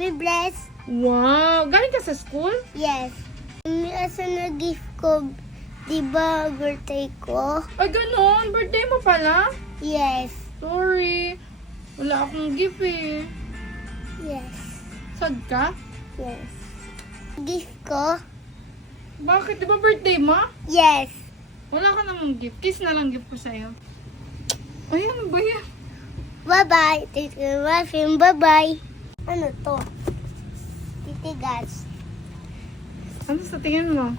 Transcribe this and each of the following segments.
We bless. Wow! Galing ka sa school? Yes. Asa na gift ko, di ba birthday ko? Ay, ganon. Birthday mo pala? Yes. Sorry. Wala akong gift eh. Yes. Sad ka? Yes. Gift ko? Bakit? Di ba birthday mo? Yes. Wala ka namang gift. Kiss na lang gift ko sa'yo. Ay, ano ba yan? Bye-bye. Thank you, Muffin. Bye-bye. Ano to? Titigas. Ano sa tingin mo?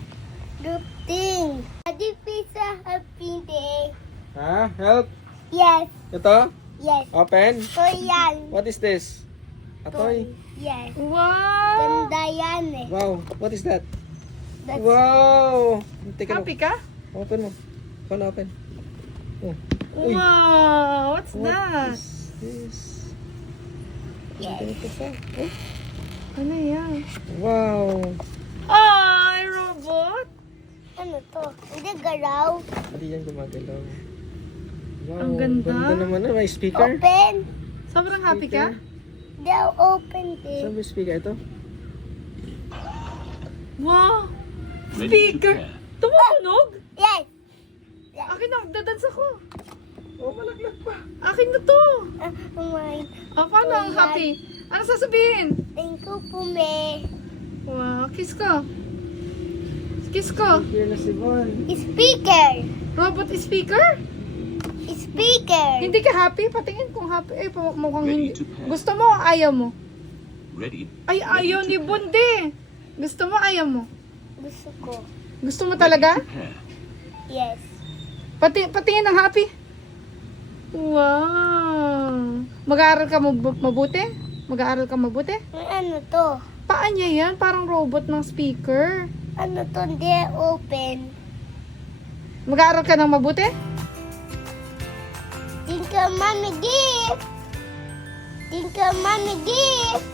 Duting. Adi pizza happy day. Ha? Help? Yes. Ito? Yes. Open? So yan. What is this? A toy? Yes. Wow! Ganda yan eh. Wow. What is that? That's Wow! Take a look. Happy ka? Open mo. Paano open? Oh. Uy. Wow! What's What that? is this? yes. Ito pa. Oh. Ano yan? Wow! Ay, robot! Ano to? Hindi galaw. Hindi yan gumagalaw. Wow. Ang ganda. Ganda naman na. May speaker. Open. Sobrang happy ka? Daw open din. Saan may speaker ito? Wow! Speaker! Tumutunog? Yes. Akin na, dadans ako. Oh, malaglag pa. Akin na to. Mine. Ah, paano ang happy? Ano sasabihin? Thank you po, me. Wow, kiss ko. Kiss ko. Here na si Von. Speaker. Robot speaker? Speaker. Hindi ka happy? Patingin kung happy. Eh, mukhang Ready hindi. to pair. Gusto mo o ayaw mo? Ready. Ay, ayaw ni Bunde. Gusto mo, ayaw mo? Gusto ko. Gusto mo talaga? Pair. Yes. Patingin ng happy. Wow. Mag-aaral ka mabuti? Mag-aaral ka mabuti? Ano to? Paan niya yan? Parang robot ng speaker. Ano to? Hindi open. Mag-aaral ka ng mabuti? Thank you, mommy gift. Thank you, mommy gift.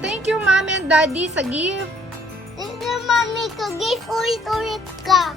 Thank you, Mommy and Daddy, sa gift. Thank you, mommy ko gift. Ulit-ulit ka.